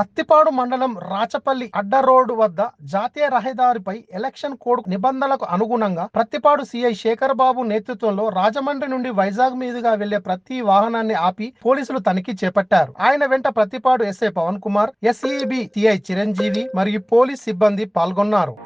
ప్రత్తిపాడు మండలం రాచపల్లి అడ్డ రోడ్డు వద్ద జాతీయ రహదారిపై ఎలక్షన్ కోడ్ నిబంధనలకు అనుగుణంగా ప్రత్తిపాడు సిఐ శేఖర్ బాబు నేతృత్వంలో రాజమండ్రి నుండి వైజాగ్ మీదుగా వెళ్లే ప్రతి వాహనాన్ని ఆపి పోలీసులు తనిఖీ చేపట్టారు. ఆయన వెంట Prathipadu SI Pawan Kumar, SEB CI Chiranjeevi మరియు పోలీస్ సిబ్బంది పాల్గొన్నారు.